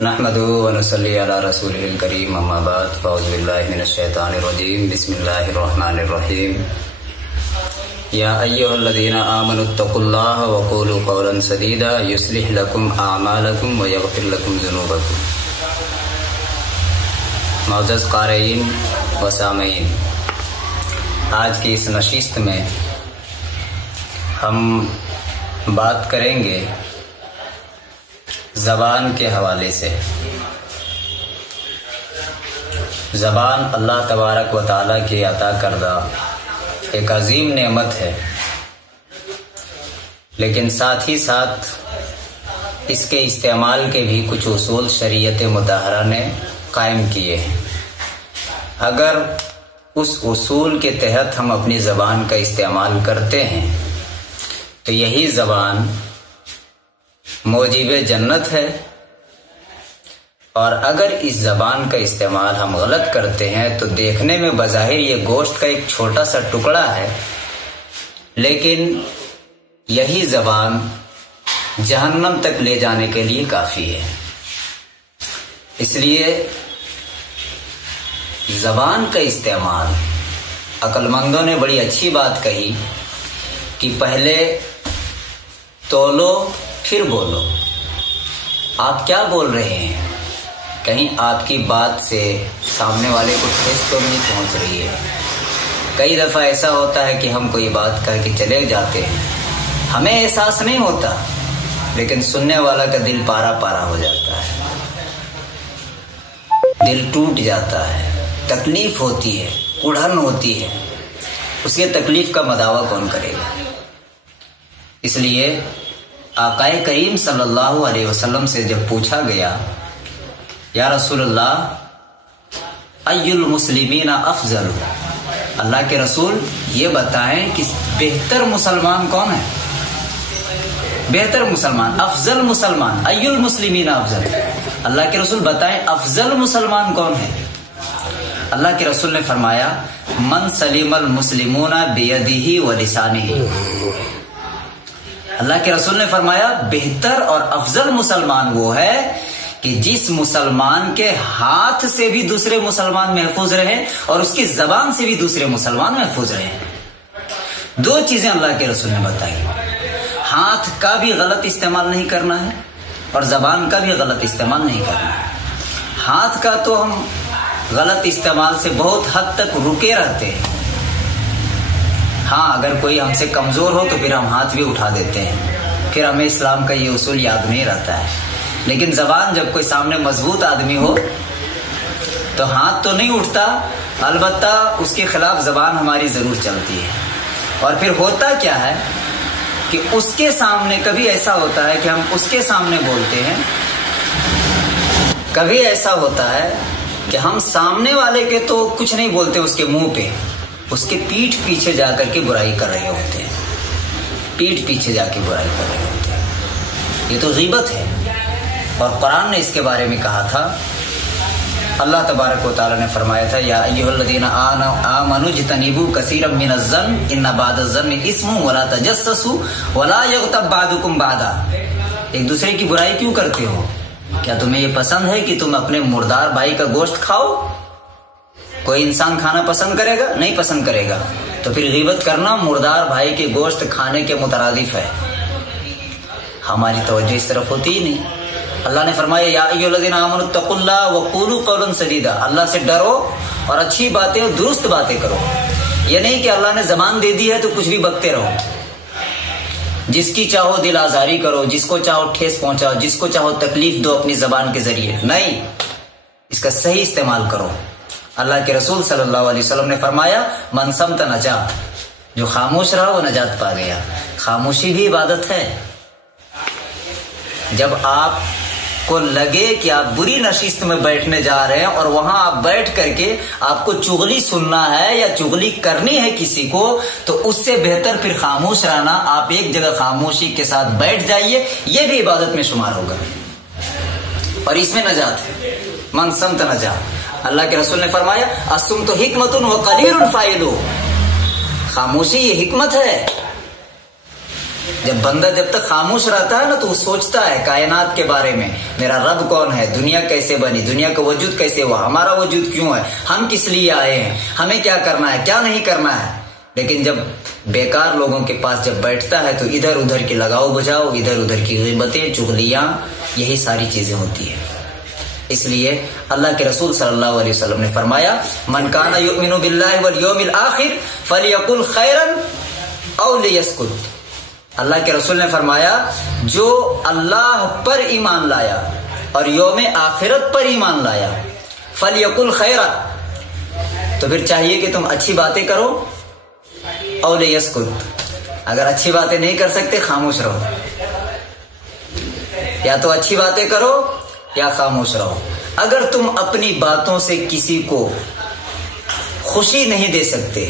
नहमदुहु व नुसल्ली अला रसूलिहिल करीम अम्मा बाद फ़अऊज़ु बिल्लाहि मिनश शैतानिर रजीम बिस्मिल्लाहिर रहमानिर रहीम या अय्युहल्लज़ीना आमनुत्तक़ुल्लाह व क़ूलू क़ौलन सदीदा युस्लिह लकुम अअमालकुम व यग़फ़िर लकुम ज़ुनूबकुम। मौजूद क़ारीन व सामीन, आज की इस नशिस्त में हम बात करेंगे ज़बान के हवाले से। ज़बान अल्लाह तबारक व तआला की अता करदा एक अजीम नेमत है, लेकिन साथ ही साथ इसके इस्तेमाल के भी कुछ उसूल शरीयत मुतहरा ने कायम किए हैं। अगर उस उसूल के तहत हम अपनी ज़बान का इस्तेमाल करते हैं तो यही ज़बान मौजिब जन्नत है, और अगर इस ज़बान का इस्तेमाल हम गलत करते हैं तो देखने में बज़ाहिर ये गोश्त का एक छोटा सा टुकड़ा है, लेकिन यही ज़बान जहन्नम तक ले जाने के लिए काफ़ी है। इसलिए ज़बान का इस्तेमाल, अक्लमंदों ने बड़ी अच्छी बात कही कि पहले तोलो फिर बोलो। आप क्या बोल रहे हैं? कहीं आपकी बात से सामने वाले को ठेस तो नहीं पहुंच रही है। कई दफ़ा ऐसा होता है कि हम कोई बात कह के चले जाते हैं, हमें एहसास नहीं होता, लेकिन सुनने वाला का दिल पारा पारा हो जाता है, दिल टूट जाता है, तकलीफ होती है, उड़न होती है। उसके तकलीफ का मदावा कौन करेगा? इसलिए आकाए करीम सल्लल्लाहु अलैहि वसल्लम से जब पूछा गया, या रसूलल्लाह अय्युल मुस्लिमीना अफजल, अल्लाह के रसूल ये बताएं कि बेहतर मुसलमान कौन है? बेहतर मुसलमान, अफजल मुसलमान, अय्युल मुस्लिमीना अफजल, अल्लाह के रसूल बताएं अफजल मुसलमान कौन है? अल्लाह के रसूल ने फरमाया मन सलीमल मुस्लिमूना बियदिही व लिसानिही। अल्लाह के रसूल ने फरमाया बेहतर और अफजल मुसलमान वो है कि जिस मुसलमान के हाथ से भी दूसरे मुसलमान महफूज रहे और उसकी जबान से भी दूसरे मुसलमान महफूज रहे। दो चीजें अल्लाह के रसूल ने बताई, हाथ का भी गलत इस्तेमाल नहीं करना है और जबान का भी गलत इस्तेमाल नहीं करना है। हाथ का तो हम गलत इस्तेमाल से बहुत हद तक रुके रहते हैं। हाँ, अगर कोई हमसे कमजोर हो तो फिर हम हाथ भी उठा देते हैं, फिर हमें इस्लाम का ये उसूल याद नहीं रहता है। लेकिन जबान, जब कोई सामने मजबूत आदमी हो तो हाथ तो नहीं उठता, अलबत्ता उसके खिलाफ जबान हमारी जरूर चलती है। और फिर होता क्या है कि उसके सामने कभी ऐसा होता है कि हम उसके सामने बोलते हैं, कभी ऐसा होता है कि हम सामने वाले के तो कुछ नहीं बोलते, उसके मुंह पे, उसके पीठ पीछे जाकर के बुराई कर रहे होते हैं, पीठ पीछे जाके बुराई कर रहे होते हैं। ये तो गीबत है, और कुरान ने इसके बारे में कहा था। अल्लाह तबारक व तआला ने फरमाया था या अय्युहल्लज़ीना आमनु जतनिबू कसीरम मिनज़्ज़न्न इन्न बादज़्ज़न्नि इस्मुन वला तजस्ससू वला यग़्तब बादुकुम बादा। एक दूसरे की बुराई क्यों करते हो? क्या तुम्हें ये पसंद है कि तुम अपने मुर्दार भाई का गोश्त खाओ? कोई इंसान खाना पसंद करेगा? नहीं पसंद करेगा। तो फिर गीबत करना मुर्दार भाई के गोश्त खाने के मुतरादिफ है। हमारी तवज्जो इस तरफ होती ही नहीं। अल्लाह ने फरमाया या अय्युहल्लज़ीना आमनुत्तक़ुल्लाह व क़ूलू क़ौलन सदीदा, अल्लाह से डरो और अच्छी बातें और दुरुस्त बातें करो। ये नहीं कि अल्लाह ने ज़बान दे दी है तो कुछ भी बकते रहो, जिसकी चाहो दिल आजारी करो, जिसको चाहो ठेस पहुंचाओ, जिसको चाहो तकलीफ दो अपनी जबान के जरिए। नहीं, इसका सही इस्तेमाल करो। अल्लाह के रसूल सल्लल्लाहु अलैहि वसल्लम ने फरमाया मन समत नजा, जो खामोश रहा वो नजात पा गया। खामोशी भी इबादत है। जब आपको लगे कि आप बुरी नशिस्त में बैठने जा रहे हैं और वहां आप बैठ करके आपको चुगली सुनना है या चुगली करनी है किसी को, तो उससे बेहतर फिर खामोश रहना। आप एक जगह खामोशी के साथ बैठ जाइए, यह भी इबादत में शुमार होगा और इसमें नजात है। मन समत नजा। अल्लाह के रसूल ने फरमाया असुम तो हिकमतुन व कलीलुन फाइलु, खामोशी ये हिकमत है जब बंदा जब तक खामोश रहता है ना तो वो सोचता है कायनात के बारे में, मेरा रब कौन है, दुनिया कैसे बनी, दुनिया का वजूद कैसे हुआ, हमारा वजूद क्यों है, हम किस लिए आए हैं, हमें क्या करना है, क्या नहीं करना है। लेकिन जब बेकार लोगों के पास जब बैठता है तो इधर उधर की लगाओ बुझाओ, इधर उधर की ग़ीबतें चुगलियां, यही सारी चीजें होती है। इसलिए अल्लाह के रसूल सल्लल्लाहु अलैहि वसल्लम ने फरमाया, मन काना युमिनु बिल्लाहि वल यौमिल आखिर फलियकुल खैरन औ लियस्कुत। अल्लाह के रसूल ने फरमाया, जो अल्लाह पर ईमान लाया और यौम आखिरत पर ईमान लाया, फलियकुल खैरा, तो फिर चाहिए कि तुम अच्छी बातें करो, औ लियस्कुत, अगर अच्छी बातें नहीं कर सकते खामोश रहो, या तो अच्छी बातें करो या खामोश रहो। अगर तुम अपनी बातों से किसी को खुशी नहीं दे सकते,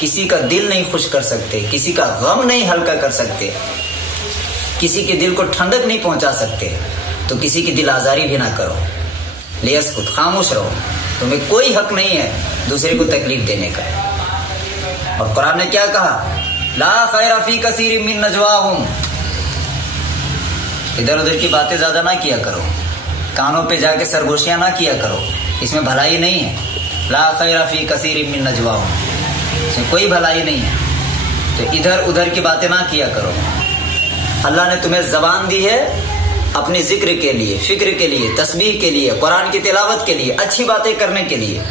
किसी का दिल नहीं खुश कर सकते, किसी का गम नहीं हल्का कर सकते, किसी के दिल को ठंडक नहीं पहुंचा सकते, तो किसी की दिल आजारी भी ना करो। लियस्कुत, खामोश रहो, तुम्हें कोई हक नहीं है दूसरे को तकलीफ देने का। और कुरान ने क्या कहा, ला खैरा फी कसीरिम मिन नजवाहुम, इधर उधर की बातें ज्यादा ना किया करो, कानों पे जाके सरगोशियां ना किया करो, इसमें भलाई नहीं है। ला खैरा फी कसीरिम मिन नजवाहुम, इसमें कोई भलाई नहीं है, तो इधर उधर की बातें ना किया करो। अल्लाह ने तुम्हें जबान दी है अपनी जिक्र के लिए, फिक्र के लिए, तस्बीह के लिए, कुरान की तिलावत के लिए, अच्छी बातें करने के लिए,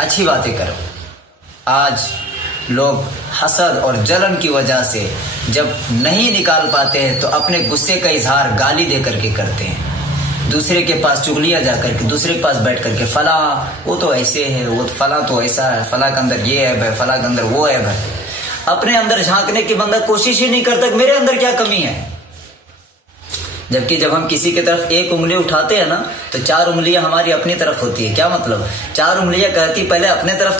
अच्छी बातें करो। आज लोग हसद और जलन की वजह से जब नहीं निकाल पाते हैं तो अपने गुस्से का इजहार गाली दे करके करते हैं, दूसरे के पास चुगलियां जाकर के, दूसरे के पास बैठ करके, फला वो तो ऐसे है, वो तो फला तो ऐसा है, फला के अंदर ये है, फला के अंदर वो है। अपने अंदर झांकने की बंदा कोशिश ही नहीं करता कि मेरे अंदर क्या कमी है। जबकि जब हम किसी की तरफ एक उंगली उठाते हैं ना तो 4 उंगलियां हमारी अपनी तरफ होती है। क्या मतलब, 4 उंगलियां कहती पहले अपने तरफ